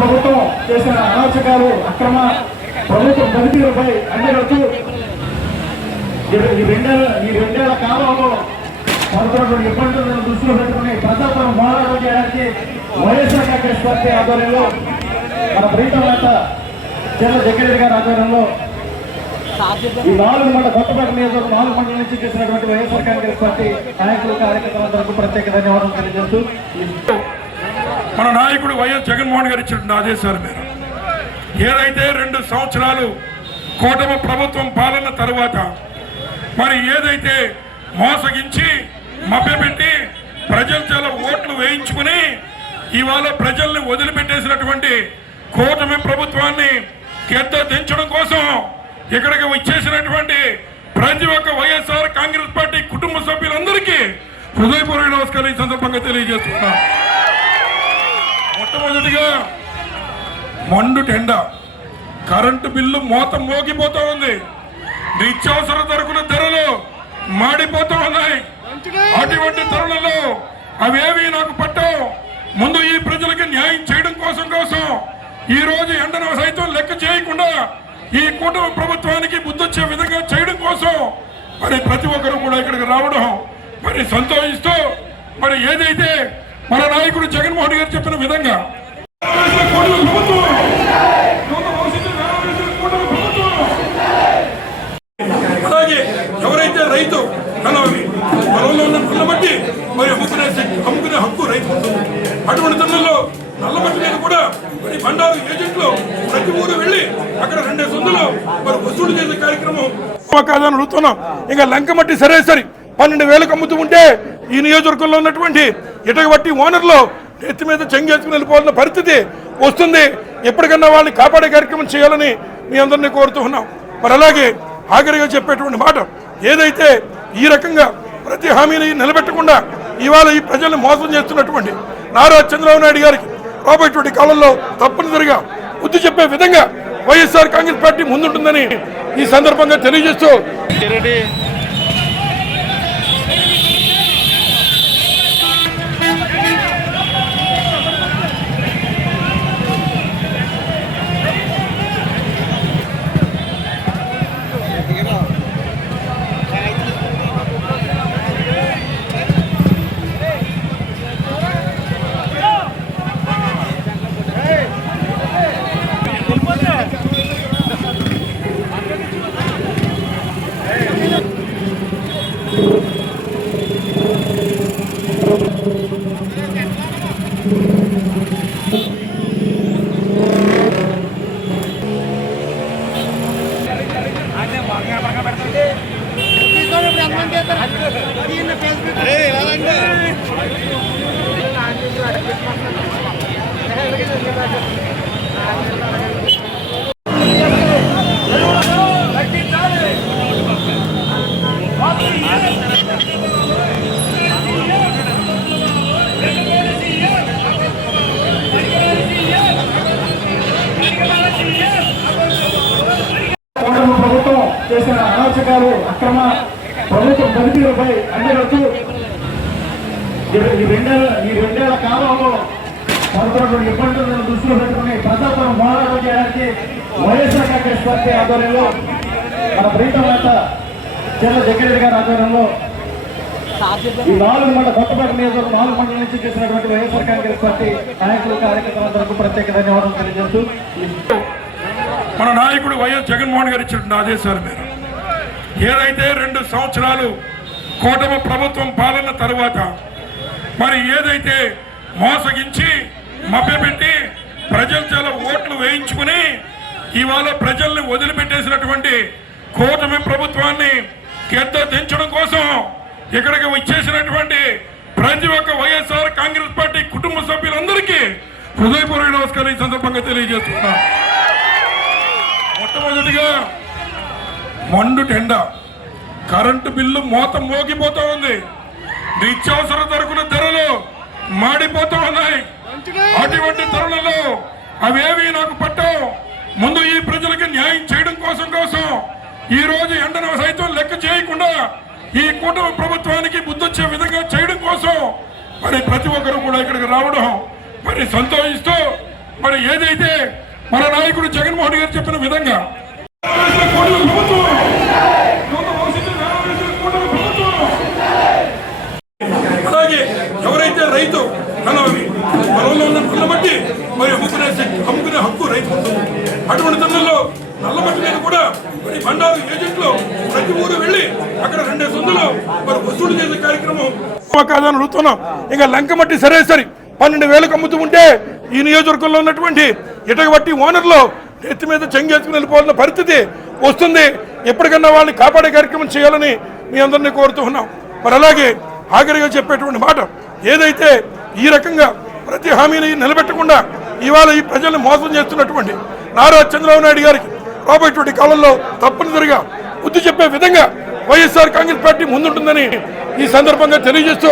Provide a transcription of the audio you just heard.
ప్రభుత్వం చేసిన అరాచకాలు అక్రమ ప్రభుత్వం పనితీరుపై అందరూ ఈ రెండేళ్ల కాలంలో పడుతున్నటువంటి ఇబ్బందులను దృష్టిలో పెట్టుకుని ప్రజాత్వం పోరాటం చేయడానికి వైఎస్ఆర్ కాంగ్రెస్ పార్టీ ఆధ్వర్యంలో మన ప్రీతం నేత చంద్ర జగ్గిరెడ్డి గారి ఆధ్వర్యంలో ఈ 4 మండల కొత్తపేట నియోజకవర్గం 4 మండలం నుంచి చేసినటువంటి వైఎస్ఆర్ కాంగ్రెస్ పార్టీ నాయకులు కార్యకర్తలందరికీ ప్రత్యేక ధన్యవాదాలు తెలియజేస్తూ మన నాయకుడు వైఎస్ జగన్మోహన్ గారు ఇచ్చిన ఆదేశాల మేర ఏదైతే 2 సంవత్సరాలు కూటమి ప్రభుత్వం పాలన తరువాత మరి ఏదైతే మోసగించి మభ్యపెట్టి ప్రజల చేత ఓట్లు వేయించుకుని ఇవాళ ప్రజల్ని వదిలిపెట్టేసినటువంటి కూటమి ప్రభుత్వాన్ని దించడం కోసం ఇక్కడికి వచ్చేసినటువంటి ప్రతి ఒక్క వైఎస్ఆర్ కాంగ్రెస్ పార్టీ కుటుంబ సభ్యులందరికీ హృదయపూర్వక నమస్కారం ఈ సందర్భంగా తెలియజేస్తున్నా. మొట్టమొదటిగా మండు టెండ కరెంటు బిల్లు మోతం మోగిపోతూ ఉంది. నిత్యావసర సరుకుల ధరలు మాడిపోతూ ఉన్నాయి. అటువంటి తరుణంలో అవేవి నాకు పట్టవు. ముందు ఈ ప్రజలకు న్యాయం చేయడం కోసం ఈ రోజు ఎండను సైతం లెక్క చేయకుండా ఈ కూటమి ప్రభుత్వానికి బుద్ధొచ్చే విధంగా చేయడం కోసం మరి ప్రతి ఒక్కరు కూడా ఇక్కడికి రావడం మరి సంతోషిస్తూ మరి ఏదైతే మన నాయకుడు జగన్మోహన్ గారు చెప్పిన విధంగా అలాగే ఎవరైతే రైతు పొలంలో ఉన్న పిల్ల బట్టి మరి అమ్ముకునే హక్కు రైతు ఉంటుంది. అటువంటి తరుణంలో నల్లబట్టి మీద కూడా మరి బండారు ఏజెంట్లు ప్రతి ఊరు వెళ్ళి అక్కడ 2 సందులు మరి వసూలు చేసే కార్యక్రమం కాదని అడుగుతున్నాం. ఇంకా లంకమట్టి సరే 12,000 అమ్ముతూ ఉంటే ఈ నియోజకవర్గంలో ఉన్నటువంటి ఇటగబట్టి ఓనర్లు ఎత్తి మీద చెంగేసుకుని వెళ్ళిపోవాల్సిన పరిస్థితి వస్తుంది. ఎప్పటికన్నా వాళ్ళని కాపాడే కార్యక్రమం చేయాలని మీ అందరినీ కోరుతూ ఉన్నాం. మరి అలాగే ఆఖరిగా చెప్పేటువంటి మాట ఏదైతే ఈ రకంగా ప్రతి హామీని నిలబెట్టకుండా ఇవాళ ఈ ప్రజల్ని మోసం చేస్తున్నటువంటి నారా చంద్రబాబు నాయుడు గారికి రాబోయేటువంటి కాలంలో తప్పనిసరిగా బుద్ధి చెప్పే విధంగా వైఎస్ఆర్ కాంగ్రెస్ పార్టీ ముందుంటుందని ఈ సందర్భంగా తెలియజేస్తూ ప్రభుత్వం చేసిన అరాచకాలు అక్రమ ప్రభుత్వం పనితీరుపై అందరూ ఈ రెండేళ్ల కాలంలో పడుతున్నటువంటి ఇబ్బందులను దృష్టిలో పెట్టుకుని ప్రజాత్వం పోరాటం చేయడానికి వైఎస్ఆర్ కాంగ్రెస్ పార్టీ ఆధ్వర్యంలో మన ప్రీతం నేత చంద్ర జగ్గిరెడ్డి గారి ఆధ్వర్యంలో ఈ 4 మండల కొత్తపేట నియోజకవర్గం 4 మండలం నుంచి చేసినటువంటి వైఎస్ఆర్ కాంగ్రెస్ పార్టీ నాయకులు కార్యకర్తలందరికీ ప్రత్యేక ధన్యవాదాలు తెలియజేస్తూ మన నాయకుడు వైఎస్ జగన్మోహన్ గారు ఇచ్చిన ఆదేశాల మేర ఏదైతే 2 సంవత్సరాలు కూటమి ప్రభుత్వం పాలన తరువాత మరి ఏదైతే మోసగించి మభ్యపెట్టి ప్రజల చేత ఓట్లు వేయించుకుని ఇవాళ ప్రజల్ని వదిలిపెట్టేసినటువంటి కూటమి ప్రభుత్వాన్ని దించడం కోసం ఇక్కడికి వచ్చేసినటువంటి ప్రతి ఒక్క వైఎస్ఆర్ కాంగ్రెస్ పార్టీ కుటుంబ సభ్యులందరికీ హృదయపూర్వక నమస్కారం ఈ సందర్భంగా తెలియజేస్తున్నా. మొట్టమొదటిగా మండు టెండ, కరెంటు బిల్లు మోత మోగిపోతా ఉంది, నిత్యావసర సరుకుల ధరలు మాడిపోతూ ఉన్నాయి. అటువంటి తరుణంలో అవేవి నాకు పట్టవు. ముందు ఈ ప్రజలకు న్యాయం చేయడం కోసం ఈ రోజు ఎండను సైతం లెక్క చేయకుండా ఈ కూటమి ప్రభుత్వానికి బుద్ధొచ్చే విధంగా చేయడం కోసం మరి ప్రతి ఒక్కరు కూడా ఇక్కడికి రావడం మరి సంతోషిస్తూ మరి ఏదైతే మన నాయకుడు జగన్మోహన్ గారు చెప్పిన విధంగా అలాగే ఎవరైతే రైతు తన పొలంలో ఉన్న నల్ల మట్టి మరి అమ్ముకునే హక్కు రైతు ఉంటుంది. అటువంటి తరుణంలో నల్ల మట్టి మీద కూడా మరి బండారు ఏజెంట్లు ప్రతి ఊరు వెళ్ళి అక్కడ 2 సందులు మరి వసూలు చేసే కార్యక్రమం కాదని అడుగుతున్నాం. ఇంకా లంక మట్టి సరే 12,000కు అమ్ముతూ ఉంటే ఈ నియోజకవర్గంలో ఉన్నటువంటి ఇటగబట్టి ఓనర్లు ఎత్తి మీద చెంగేసుకుని వెళ్ళిపోవాల్సిన పరిస్థితి వస్తుంది. ఎప్పటికన్నా వాళ్ళని కాపాడే కార్యక్రమం చేయాలని మీ అందరినీ కోరుతూ ఉన్నాం. మరి అలాగే ఆఖరిగా చెప్పేటువంటి మాట, ఏదైతే ఈ రకంగా ప్రతి హామీని నిలబెట్టకుండా ఇవాళ ఈ ప్రజల్ని మోసం చేస్తున్నటువంటి నారా చంద్రబాబు నాయుడు గారికి రాబోయేటువంటి కాలంలో తప్పనిసరిగా బుద్ధి చెప్పే విధంగా వైఎస్ఆర్ కాంగ్రెస్ పార్టీ ముందుంటుందని ఈ సందర్భంగా తెలియజేస్తూ